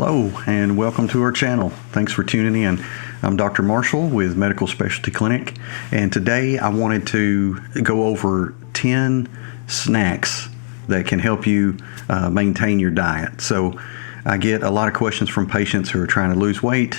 Hello and welcome to our channel. Thanks for tuning in. I'm Dr. Marshall with Medical Specialty Clinic, and today I wanted to go over 10 snacks that can help you maintain your diet. So I get a lot of questions from patients who are trying to lose weight.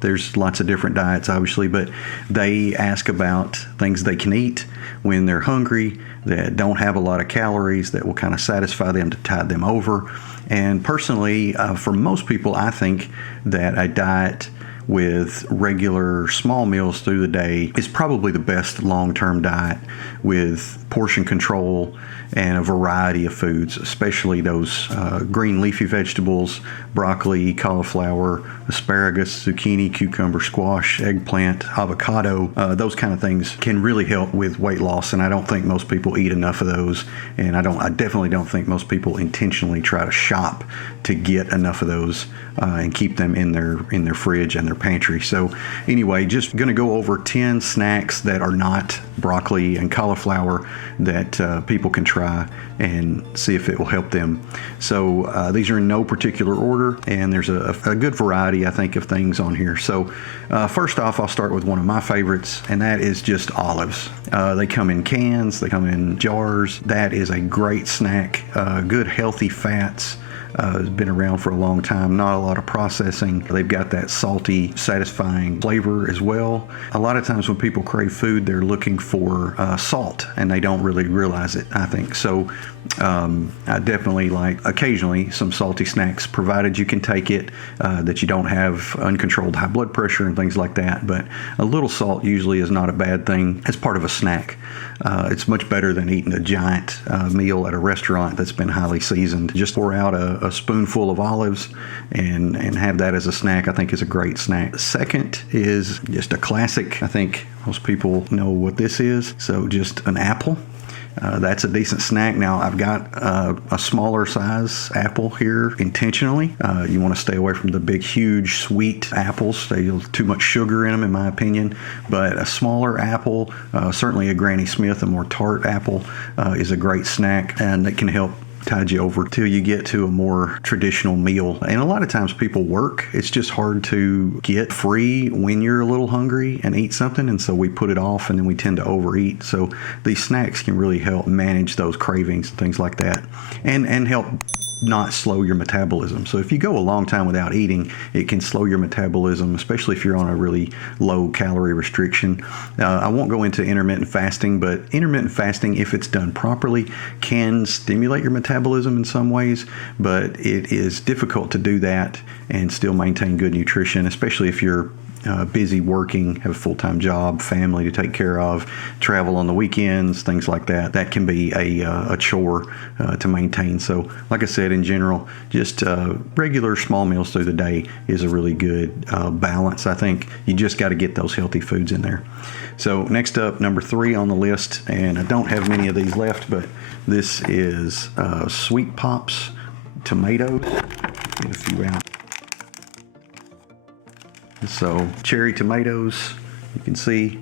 There's lots of different diets, obviously, but they ask about things they can eat when they're hungry, that don't have a lot of calories, that will kind of satisfy them to tide them over. And personally, for most people, I think that a diet with regular small meals through the day is probably the best long-term diet, with portion control and a variety of foods, especially those green leafy vegetables, broccoli, cauliflower, asparagus, zucchini, cucumber, squash, eggplant, avocado. Those kind of things can really help with weight loss, and I don't think most people eat enough of those, and I definitely don't think most people intentionally try to shop to get enough of those and keep them in their fridge and their pantry. So anyway, just going to go over 10 snacks that are not broccoli and cauliflower that people can try and see if it will help them. So these are in no particular order, and there's a good variety, I think, of things on here. So first off, I'll start with one of my favorites, and that is just olives. They come in cans, they come in jars. That is a great snack. Good healthy fats. It's been around for a long time, not a lot of processing. They've got that salty, satisfying flavor as well. A lot of times when people crave food, they're looking for salt, and they don't really realize it, I think. So I definitely like occasionally some salty snacks, provided you can take it, that you don't have uncontrolled high blood pressure and things like that. But a little salt usually is not a bad thing as part of a snack. It's much better than eating a giant meal at a restaurant that's been highly seasoned. Just pour out a spoonful of olives and have that as a snack. I think is a great snack. The second is just a classic. I think most people know what this is. So just an apple. That's a decent snack. Now, I've got a smaller size apple here intentionally. You want to stay away from the big, huge, sweet apples. They have too much sugar in them, in my opinion. But a smaller apple, certainly a Granny Smith, a more tart apple, is a great snack, and that can help tide you over till you get to a more traditional meal. And a lot of times people work. It's just hard to get free when you're a little hungry and eat something, and so we put it off, and then we tend to overeat. So these snacks can really help manage those cravings and things like that, and help not slow your metabolism. So if you go a long time without eating, it can slow your metabolism, especially if you're on a really low calorie restriction. I won't go into intermittent fasting, but intermittent fasting, if it's done properly, can stimulate your metabolism in some ways, but it is difficult to do that and still maintain good nutrition, especially if you're busy working, have a full-time job, family to take care of, travel on the weekends, things like that. That can be a chore to maintain. So like I said, in general, just regular small meals through the day is a really good balance. I think you just got to get those healthy foods in there. So next up, number 3 on the list, and I don't have many of these left, but this is Sweet Pops tomatoes. Get a few out. So cherry tomatoes, you can see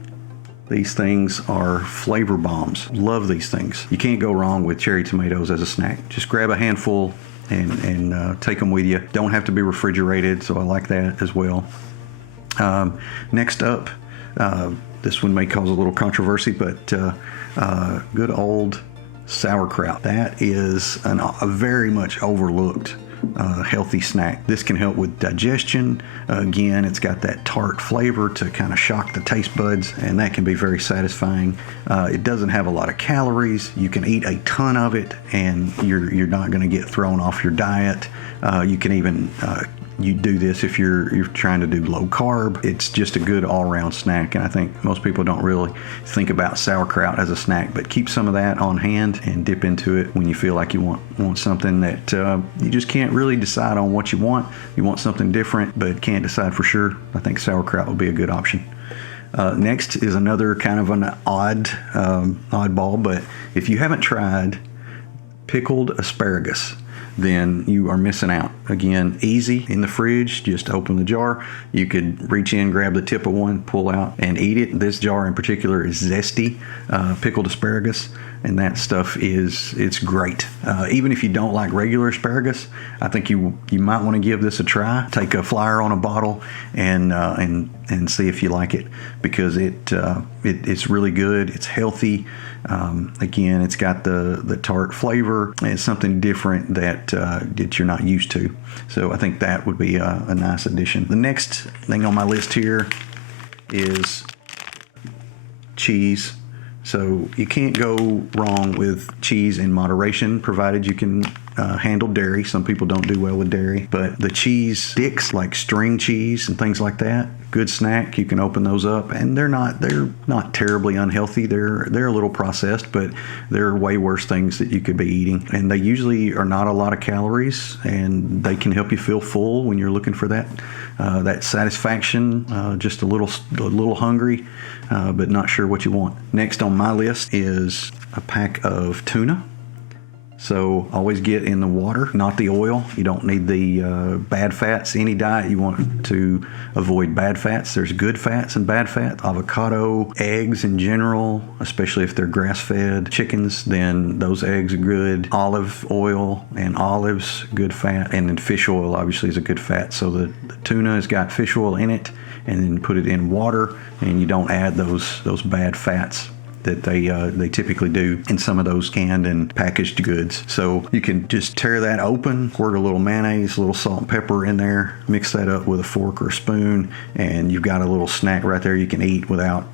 these things are flavor bombs. Love these things. You can't go wrong with cherry tomatoes as a snack. Just grab a handful and take them with you. Don't have to be refrigerated, so I like that as well. Next up, this one may cause a little controversy, but good old sauerkraut. That is a very much overlooked healthy snack. This can help with digestion. Again, it's got that tart flavor to kind of shock the taste buds, and that can be very satisfying. It doesn't have a lot of calories. You can eat a ton of it, and you're not going to get thrown off your diet. You can even you do this if you're trying to do low carb. It's just a good all-around snack, and I think most people don't really think about sauerkraut as a snack, but keep some of that on hand and dip into it when you feel like you want something that you just can't really decide on what you want. You want something different, but can't decide for sure. I think sauerkraut would be a good option. Next is another kind of an oddball, but if you haven't tried pickled asparagus, then you are missing out. Again, easy in the fridge. Just open the jar. You could reach in, grab the tip of one, pull out, and eat it. This jar in particular is zesty pickled asparagus. and that stuff it's great. Even if you don't like regular asparagus, I think you might want to give this a try. Take a flyer on a bottle and see if you like it, because it's really good. It's healthy. Again, it's got the tart flavor. It's something different that you're not used to. So I think that would be a nice addition. The next thing on my list here is cheese. So you can't go wrong with cheese in moderation, provided you can handle dairy. Some people don't do well with dairy, but the cheese sticks, like string cheese and things like that, good snack. You can open those up, and they're not terribly unhealthy. They're a little processed, but they're way worse things that you could be eating. And they usually are not a lot of calories, and they can help you feel full when you're looking for that satisfaction. Just a little hungry, but not sure what you want. Next on my list is a pack of tuna. So always get in the water, not the oil. You don't need the bad fats. Any diet, you want to avoid bad fats. There's good fats and bad fat. Avocado, eggs in general, especially if they're grass-fed chickens, then those eggs are good. Olive oil and olives, good fat. And then fish oil obviously is a good fat. So the tuna has got fish oil in it, and then put it in water, and you don't add those bad fats that they typically do in some of those canned and packaged goods. So you can just tear that open, squirt a little mayonnaise, a little salt and pepper in there, mix that up with a fork or a spoon, and you've got a little snack right there you can eat without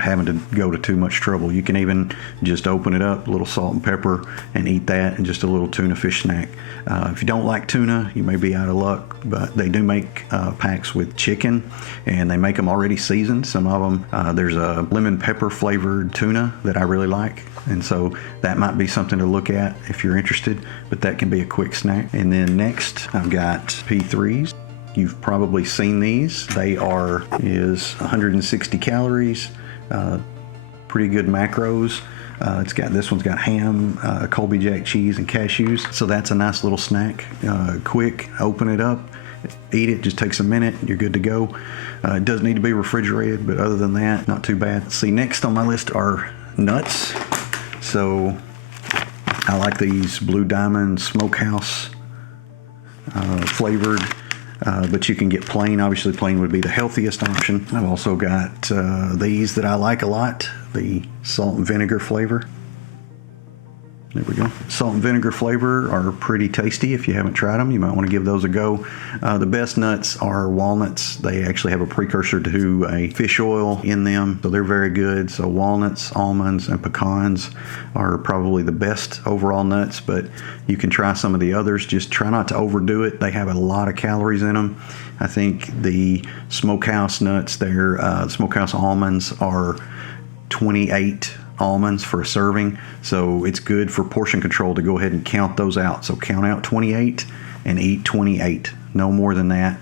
having to go to too much trouble. You can even just open it up, a little salt and pepper, and eat that, and just a little tuna fish snack. If you don't like tuna, you may be out of luck, but they do make packs with chicken, and they make them already seasoned. Some of them, there's a lemon pepper flavored tuna that I really like, and so that might be something to look at if you're interested, but that can be a quick snack. And then next, I've got P3s. You've probably seen these. They is 160 calories, pretty good macros. This one's got ham, Colby Jack cheese, and cashews. So that's a nice little snack. Quick, open it up, eat it, just takes a minute, you're good to go. It does need to be refrigerated, but other than that, not too bad. See, next on my list are nuts. So I like these Blue Diamond Smokehouse flavored. But you can get plain. Obviously, plain would be the healthiest option. I've also got these that I like a lot, the salt and vinegar flavor. There we go. Salt and vinegar flavor are pretty tasty. If you haven't tried them, you might want to give those a go. The best nuts are walnuts. They actually have a precursor to a fish oil in them, so they're very good. So walnuts, almonds, and pecans are probably the best overall nuts, but you can try some of the others. Just try not to overdo it. They have a lot of calories in them. I think the Smokehouse nuts, Smokehouse almonds are 28 almonds for a serving, so it's good for portion control to go ahead and count those out. So count out 28 and eat 28, no more than that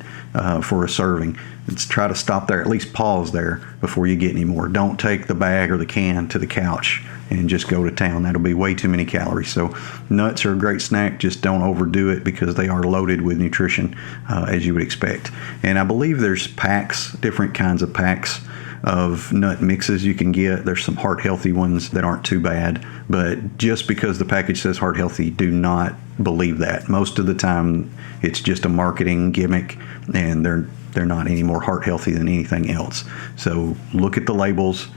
for a serving. Let's try to stop there, at least pause there before you get any more. Don't take the bag or the can to the couch and just go to town. That'll be way too many calories. So nuts are a great snack, just don't overdo it because they are loaded with nutrition as you would expect. And I believe there's packs, different kinds of packs of nut mixes you can get. There's some heart healthy ones that aren't too bad, but just because the package says heart healthy, do not believe that. Most of the time it's just a marketing gimmick, and they're not any more heart healthy than anything else. So look at the labels,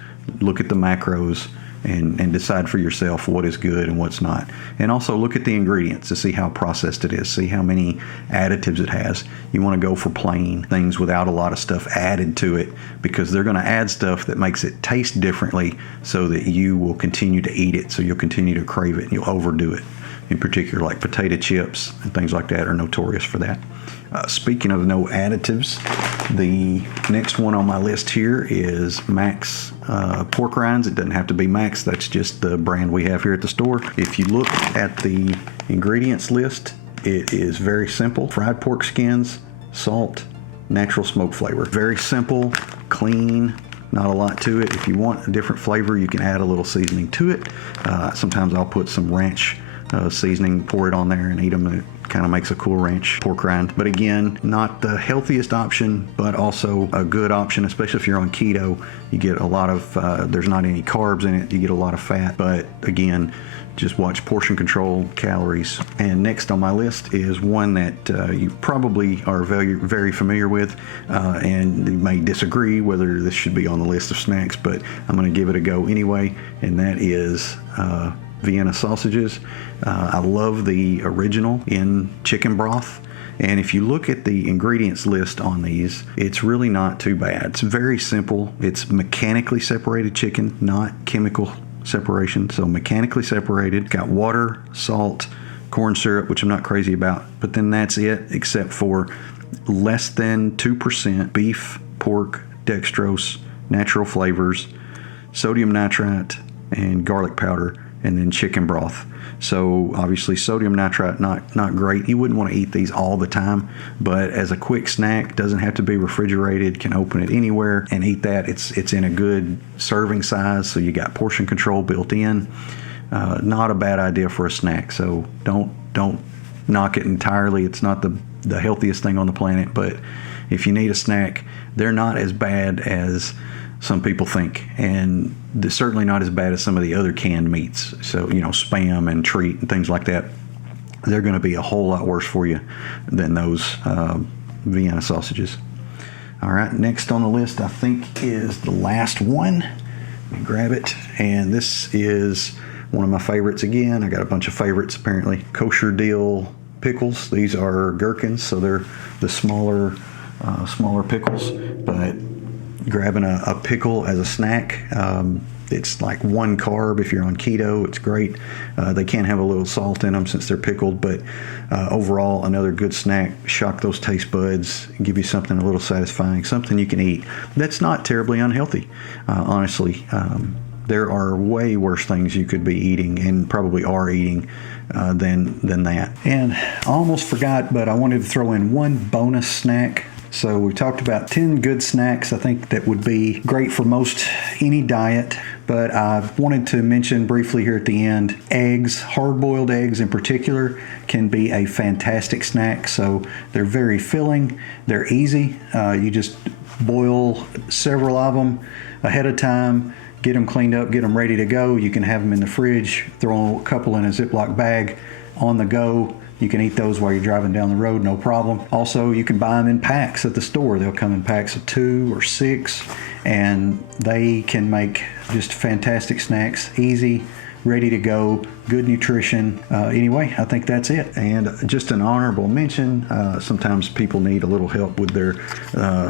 look at the macros, and decide for yourself what is good and what's not. And also look at the ingredients to see how processed it is, see how many additives it has. You want to go for plain things without a lot of stuff added to it, because they're going to add stuff that makes it taste differently so that you will continue to eat it, so you'll continue to crave it and you'll overdo it. In particular, like potato chips and things like that are notorious for that. Speaking of no additives, the next one on my list here is Max pork rinds. It doesn't have to be Max, that's just the brand we have here at the store. If you look at the ingredients list, it is very simple. Fried pork skins, salt, natural smoke flavor. Very simple, clean, not a lot to it. If you want a different flavor, you can add a little seasoning to it. Sometimes I'll put some ranch seasoning, pour it on there and eat them. It kind of makes a Cool Ranch pork rind. But again, not the healthiest option, but also a good option, especially if you're on keto. You get a lot of, there's not any carbs in it, you get a lot of fat. But again, just watch portion control, calories. And next on my list is one that you probably are very, very familiar with, and you may disagree whether this should be on the list of snacks, but I'm going to give it a go anyway, and that is Vienna sausages. I love the original in chicken broth. And if you look at the ingredients list on these, it's really not too bad. It's very simple. It's mechanically separated chicken, not chemical separation. So mechanically separated. Got water, salt, corn syrup, which I'm not crazy about, but then that's it, except for less than 2% beef, pork, dextrose, natural flavors, sodium nitrite, and garlic powder, and then chicken broth. So obviously sodium nitrite, not great. You wouldn't want to eat these all the time, but as a quick snack, doesn't have to be refrigerated, can open it anywhere and eat that. It's in a good serving size, so you got portion control built in. Not a bad idea for a snack, so don't knock it entirely. It's not the healthiest thing on the planet, but if you need a snack, they're not as bad as some people think, and they're certainly not as bad as some of the other canned meats. So, you know, Spam and Treat and things like that, they're going to be a whole lot worse for you than those Vienna sausages. All right, next on the list, I think, is the last one. Let me grab it, and this is one of my favorites again. I got a bunch of favorites, apparently. Kosher dill pickles. These are gherkins, so they're the smaller pickles, but grabbing a pickle as a snack, it's like one carb. If you're on keto, it's great. They can have a little salt in them since they're pickled, but overall, another good snack. Shock those taste buds, give you something a little satisfying, something you can eat that's not terribly unhealthy. Honestly, there are way worse things you could be eating, and probably are eating, than that. And I almost forgot, but I wanted to throw in one bonus snack. So we talked about 10 good snacks I think that would be great for most any diet, but I wanted to mention briefly here at the end, eggs, hard-boiled eggs in particular, can be a fantastic snack. So they're very filling, they're easy. You just boil several of them ahead of time, get them cleaned up, get them ready to go. You can have them in the fridge, throw a couple in a Ziploc bag on the go. You can eat those while you're driving down the road, no problem. Also, you can buy them in packs at the store. They'll come in packs of 2 or 6, and they can make just fantastic snacks, easy, ready to go, good nutrition. Anyway, I think that's it. And just an honorable mention, sometimes people need a little help with their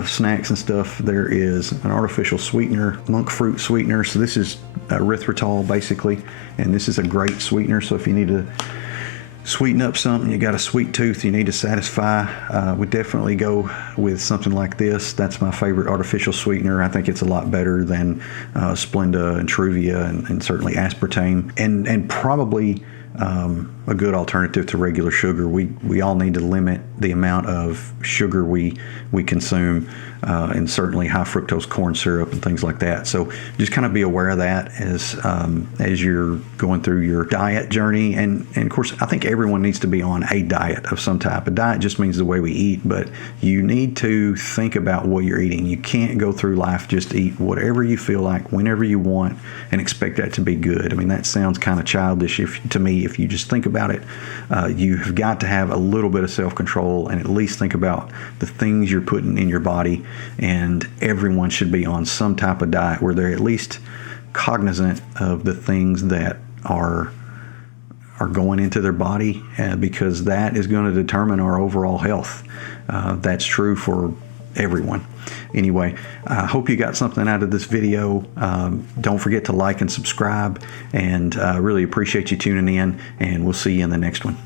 snacks and stuff. There is an artificial sweetener, monk fruit sweetener. So this is erythritol basically, and this is a great sweetener. So if you need to sweeten up something, you got a sweet tooth you need to satisfy, would definitely go with something like this. That's my favorite artificial sweetener. I think it's a lot better than Splenda and Truvia and certainly aspartame, and probably a good alternative to regular sugar. We all need to limit the amount of sugar we consume, and certainly high fructose corn syrup and things like that. So just kind of be aware of that as you're going through your diet journey. And of course, I think everyone needs to be on a diet of some type. A diet just means the way we eat, but you need to think about what you're eating. You can't go through life just eat whatever you feel like, whenever you want, and expect that to be good. I mean, that sounds kind of childish to me if you just think about it. You've got to have a little bit of self-control and at least think about the things you're putting in your body. And everyone should be on some type of diet where they're at least cognizant of the things that are going into their body, because that is going to determine our overall health. That's true for everyone. Anyway, I hope you got something out of this video. Don't forget to like and subscribe, and really appreciate you tuning in, and we'll see you in the next one.